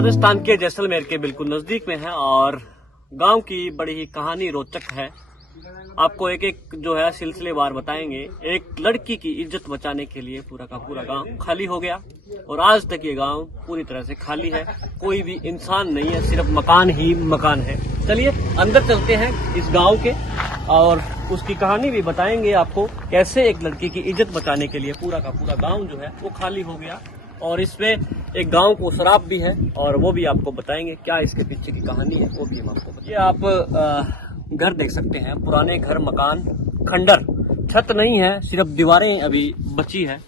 राजस्थान के जैसलमेर के बिल्कुल नजदीक में है और गांव की बड़ी ही कहानी रोचक है। आपको एक एक जो है सिलसिलेवार बताएंगे। एक लड़की की इज्जत बचाने के लिए पूरा का पूरा गांव खाली हो गया और आज तक ये गांव पूरी तरह से खाली है। कोई भी इंसान नहीं है, सिर्फ मकान ही मकान है। चलिए अंदर चलते हैं इस गांव के और उसकी कहानी भी बताएंगे आपको, कैसे एक लड़की की इज्जत बचाने के लिए पूरा का पूरा गांव जो है वो खाली हो गया। और इसमें एक गांव को शराब भी है और वो भी आपको बताएंगे क्या इसके पीछे की कहानी है, वो भी हम आपको बताएंगे। ये आप घर देख सकते हैं, पुराने घर मकान खंडर, छत नहीं है, सिर्फ दीवारें अभी बची है।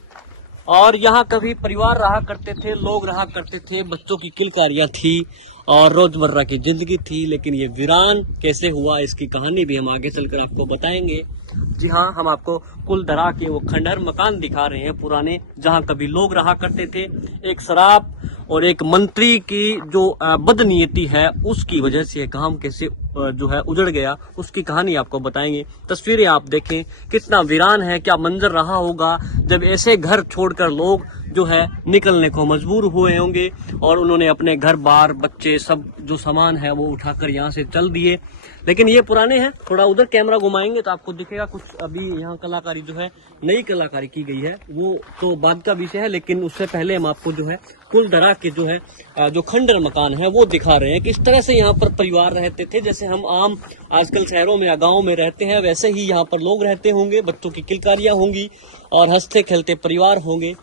और यहाँ कभी परिवार रहा करते थे, लोग रहा करते थे, बच्चों की किलकारियां थी और रोजमर्रा की जिंदगी थी। लेकिन ये वीरान कैसे हुआ, इसकी कहानी भी हम आगे चलकर आपको बताएंगे। जी हाँ, हम आपको कुलधरा के वो खंडहर मकान दिखा रहे हैं पुराने, जहाँ कभी लोग रहा करते थे। एक शराब और एक मंत्री की जो बदनीयती है, उसकी वजह से गांव कैसे जो है उजड़ गया, उसकी कहानी आपको बताएंगे। तस्वीरें आप देखें, कितना वीरान है, क्या मंजर रहा होगा जब ऐसे घर छोड़कर लोग जो है निकलने को मजबूर हुए होंगे और उन्होंने अपने घर बार बच्चे सब जो सामान है वो उठाकर यहाँ से चल दिए। लेकिन ये पुराने हैं। थोड़ा उधर कैमरा घुमाएंगे तो आपको दिखेगा कुछ अभी यहाँ कलाकारी जो है, नई कलाकारी की गई है, वो तो बाद का विषय है। लेकिन उससे पहले हम आपको जो है कुलधरा के जो है जो खंडर मकान है वो दिखा रहे हैं। किस तरह से यहाँ पर परिवार रहते थे, जैसे हम आम आजकल शहरों में या गाँव में रहते हैं, वैसे ही यहाँ पर लोग रहते होंगे, बच्चों की किलकारियां होंगी और हंसते खेलते परिवार होंगे।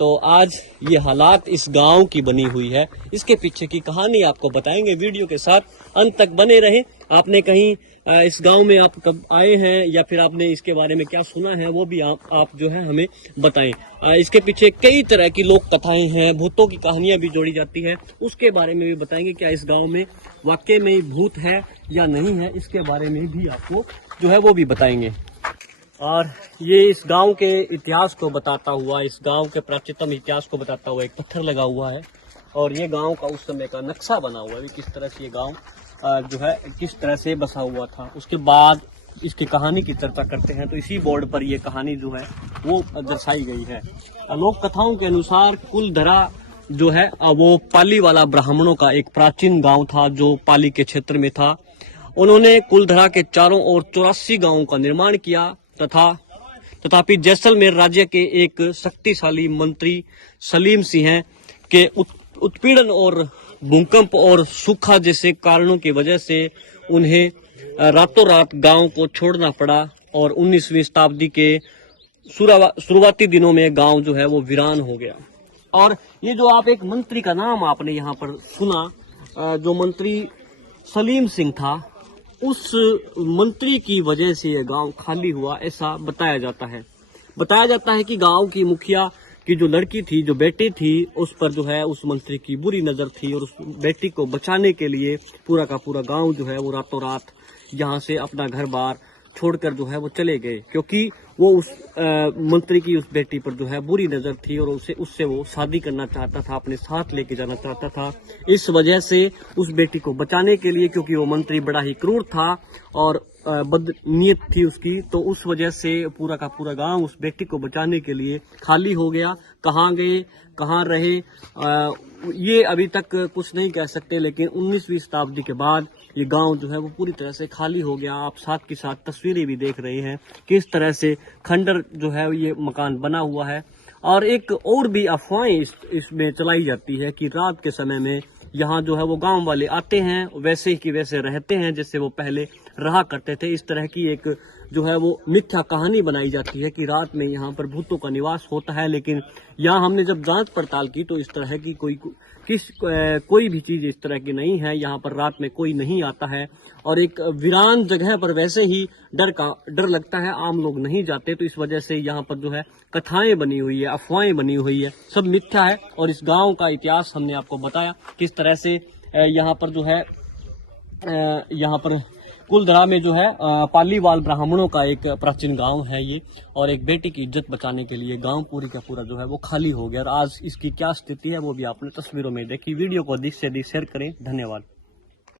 तो आज ये हालात इस गांव की बनी हुई है, इसके पीछे की कहानी आपको बताएंगे। वीडियो के साथ अंत तक बने रहें। आपने कहीं इस गांव में आप कब आए हैं या फिर आपने इसके बारे में क्या सुना है, वो भी आप जो है हमें बताएं। इसके पीछे कई तरह की लोक कथाएं हैं, भूतों की कहानियां भी जोड़ी जाती है, उसके बारे में भी बताएंगे। क्या इस गाँव में वाकई में भूत है या नहीं है, इसके बारे में भी आपको जो है वो भी बताएंगे। और ये इस गांव के इतिहास को बताता हुआ, इस गांव के प्राचीनतम इतिहास को बताता हुआ एक पत्थर लगा हुआ है और ये गांव का उस समय का नक्शा बना हुआ है, किस तरह से ये गांव जो है किस तरह से बसा हुआ था। उसके बाद इसकी कहानी की चर्चा करते हैं तो इसी बोर्ड पर ये कहानी जो है वो दर्शाई गई है। लोक कथाओं के अनुसार कुलधरा जो है वो पाली वाला ब्राह्मणों का एक प्राचीन गाँव था जो पाली के क्षेत्र में था। उन्होंने कुलधरा के चारों ओर 84 गाँवों का निर्माण किया तथापि जैसलमेर राज्य के एक शक्तिशाली मंत्री सलीम सिंह के उत्पीड़न और भूकंप और सूखा जैसे कारणों की वजह से उन्हें रातों रात गांव को छोड़ना पड़ा और 19वीं शताब्दी के शुरुआती दिनों में गांव जो है वो वीरान हो गया। और ये जो आप एक मंत्री का नाम आपने यहाँ पर सुना, जो मंत्री सलीम सिंह था, उस मंत्री की वजह से यह गांव खाली हुआ, ऐसा बताया जाता है। बताया जाता है कि गांव की मुखिया की जो लड़की थी, जो बेटी थी, उस पर जो है उस मंत्री की बुरी नजर थी और उस बेटी को बचाने के लिए पूरा का पूरा गांव जो है वो रातों रात यहाँ से अपना घर बार छोड़कर जो है वो चले गए, क्योंकि वो उस मंत्री की उस बेटी पर जो है बुरी नजर थी और उससे वो शादी करना चाहता था, अपने साथ लेके जाना चाहता था। इस वजह से उस बेटी को बचाने के लिए, क्योंकि वो मंत्री बड़ा ही क्रूर था और बदनीयत थी उसकी, तो उस वजह से पूरा का पूरा गांव उस बेटी को बचाने के लिए खाली हो गया। कहाँ गए, कहाँ रहे, ये अभी तक कुछ नहीं कह सकते। लेकिन 19वीं शताब्दी के बाद ये गांव जो है वो पूरी तरह से खाली हो गया। आप साथ के साथ तस्वीरें भी देख रहे हैं किस तरह से खंडर जो है ये मकान बना हुआ है। और एक और भी अफवाहें इसमें चलाई जाती है कि रात के समय में यहाँ जो है वो गांव वाले आते हैं, वैसे ही कि वैसे रहते हैं जैसे वो पहले रहा करते थे। इस तरह की एक जो है वो मिथ्या कहानी बनाई जाती है कि रात में यहाँ पर भूतों का निवास होता है। लेकिन यहाँ हमने जब जांच पड़ताल की तो इस तरह की कोई भी चीज इस तरह की नहीं है। यहाँ पर रात में कोई नहीं आता है और एक वीरान जगह पर वैसे ही डर लगता है, आम लोग नहीं जाते। तो इस वजह से यहाँ पर जो है कथाएं बनी हुई है, अफवाहें बनी हुई है, सब मिथ्या है। और इस गांव का इतिहास हमने आपको बताया किस तरह से यहाँ पर जो है यहाँ पर कुलधरा में जो है पालीवाल ब्राह्मणों का एक प्राचीन गांव है ये, और एक बेटी की इज्जत बचाने के लिए गांव पूरी का पूरा जो है वो खाली हो गया। और आज इसकी क्या स्थिति है वो भी आपने तस्वीरों में देखी। वीडियो को अधिक से अधिक शेयर करें। धन्यवाद।